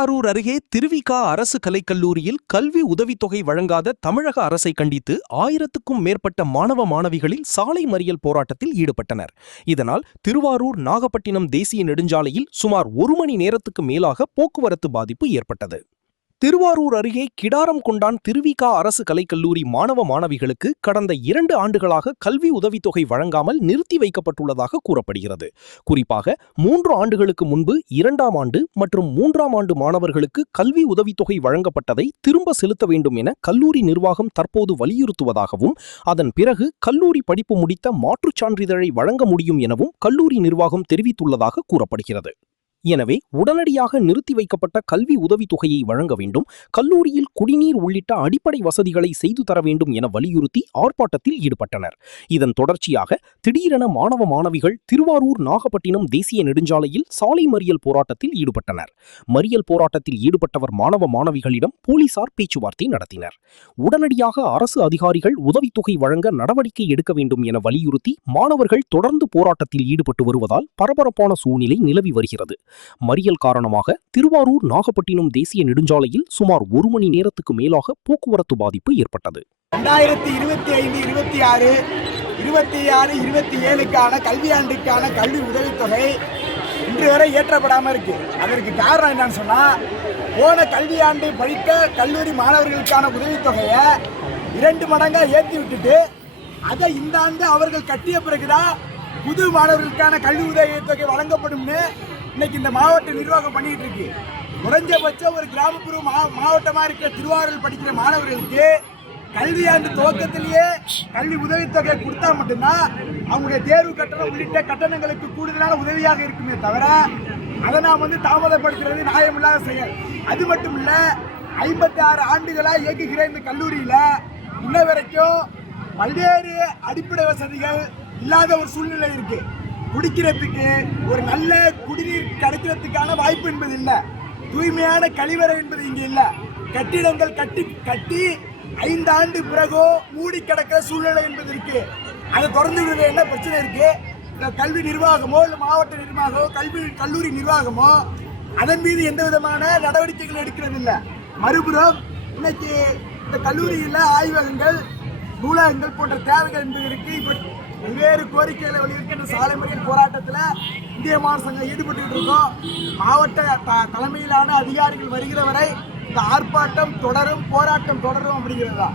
திருவாரூர் அருகே திருவிக அரசு கலைக்கல்லூரியில் கல்வி உதவித்தொகை வழங்காத தமிழக அரசை கண்டித்து 1000க்கும் மேற்பட்ட மாணவ மாணவிகளில் சாலை மறியல் போராட்டத்தில் ஈடுபட்டனர். இதனால் திருவாரூர் நாகப்பட்டினம் தேசிய நெடுஞ்சாலையில் சுமார் 1 மணி நேரத்துக்கு மேலாக போக்குவரத்து பாதிப்பு ஏற்பட்டது. திருவாரூர் அருகே கிடாரம் கொண்டான் திருவிக அரசு கலைக்கல்லூரி மாணவ மாணவிகளுக்கு கடந்த 2 ஆண்டுகளாக கல்வி உதவித்தொகை வழங்காமல் நிறுத்தி வைக்கப்பட்டுள்ளதாக கூறப்படுகிறது. குறிப்பாக 3 ஆண்டுகளுக்கு முன்பு 2ஆம் ஆண்டு மற்றும் 3ஆம் ஆண்டு மாணவர்களுக்கு கல்வி உதவித்தொகை வழங்கப்பட்டதை திரும்ப செலுத்த வேண்டும் என கல்லூரி நிர்வாகம் தற்போது வலியுறுத்துவதாகவும், அதன் பிறகு கல்லூரி படிப்பு முடித்த மாற்றுச் சான்றிதழை வழங்க முடியும் எனவும் கல்லூரி நிர்வாகம் தெரிவித்துள்ளதாக கூறப்படுகிறது. எனவே உடனடியாக நிறுத்தி வைக்கப்பட்ட கல்வி உதவித்தொகையை வழங்க வேண்டும், கல்லூரியில் குடிநீர் உள்ளிட்ட அடிப்படை வசதிகளை செய்து தர வேண்டும் என வலியுறுத்தி ஆர்ப்பாட்டத்தில் ஈடுபட்டனர். இதன் தொடர்ச்சியாக திடீரென மாணவ மாணவிகள் திருவாரூர் நாகப்பட்டினம் தேசிய நெடுஞ்சாலையில் சாலை மறியல் போராட்டத்தில் ஈடுபட்டனர். மறியல் போராட்டத்தில் ஈடுபட்டவர் மாணவ மாணவிகளிடம் போலீசார் பேச்சுவார்த்தை நடத்தினர். உடனடியாக அரசு அதிகாரிகள் உதவித்தொகை வழங்க நடவடிக்கை எடுக்க வேண்டும் என வலியுறுத்தி மாணவர்கள் தொடர்ந்து போராட்டத்தில் ஈடுபட்டு வருவதால் பரபரப்பான சூழ்நிலை நிலவி வருகிறது. மறியல் காரணமாக திருவாரூர் நாகப்பட்டினம் தேசிய நெடுஞ்சாலையில் சுமார் 1 மணி நேரத்துக்கு மேலாக போக்குவரத்து பாதிப்பு ஏற்பட்டது. 2025-26, 26-27க்கான கல்வியாண்டுக்கான கல்வி உதவித்தொகை இன்று வரை ஏற்றப்படாமல் இருக்கு. அதற்கு காரணம் என்னன்னு சொன்னா, போன கல்வியாண்டு படித்த கல்லூரி மாணவர்களுக்கான உதவித்தொகையை 2 மடங்கா ஏற்றி விட்டுட்டு அதை இந்த ஆண்டு அவர்கள் கட்டிய பிறகுதான் புது மாணவர்களுக்கான கல்வி உதவித்தொகை வழங்கப்படும்னு இன்னைக்கு இந்த மாவட்ட நிர்வாகம் பண்ணிட்டு இருக்கு. குறைஞ்சபட்சம் ஒரு கிராமப்புற மாவட்டமா இருக்கிற திருவாரூர் படிக்கிற மாணவர்களுக்கு கல்வியாண்டு துவக்கத்திலேயே கல்வி உதவித்தொகை கொடுத்தா மட்டும்தான் அவங்களுடைய தேர்வு கட்டணம் உள்ளிட்ட கட்டணங்களுக்கு கூடுதலான உதவியாக இருக்குமே தவிர அதை நாம் தாமதப்படுத்துறது நியாயமில்லாத செயல். அது மட்டும் இல்ல, 56 ஆண்டுகளா இயக்குகிற இந்த கல்லூரியில இன்ன வரைக்கும் பல்வேறு அடிப்படை வசதிகள் இல்லாத ஒரு சூழ்நிலை இருக்கு. குடிக்கிறதுக்கு ஒரு நல்ல குடிநீர் கிடைக்கிறதுக்கான வாய்ப்பு என்பது இல்லை. தூய்மையான கழிவறை என்பது இங்கே இல்லை. கட்டிடங்கள் கட்டி 5 ஆண்டு பிறகோ மூடி கிடக்கிற சூழ்நிலை என்பது இருக்கு. அதை தொடர்ந்து விடுவது என்ன பிரச்சனை இருக்கு? கல்வி நிர்வாகமோ இல்லை மாவட்ட நிர்வாகமோ கல்லூரி நிர்வாகமோ அதன் மீது எந்த விதமான நடவடிக்கைகள் எடுக்கிறது இல்லை. மறுபுறம் இன்னைக்கு இந்த கல்லூரியில் ஆய்வகங்கள், நூலகங்கள் போன்ற தேவைகள் என்பது இருக்கு. இப்போ பல்வேறு கோரிக்கைகளை வலியுறுத்தி சாலை மறியல் போராட்டத்தில் இந்திய மாணவர் சங்கம் ஈடுபட்டு இருக்கோம். மாவட்ட தலைமையிலான அதிகாரிகள் வருகிற வரை இந்த ஆர்ப்பாட்டம் தொடரும், போராட்டம் தொடரும் அப்படிங்கிறது தான்.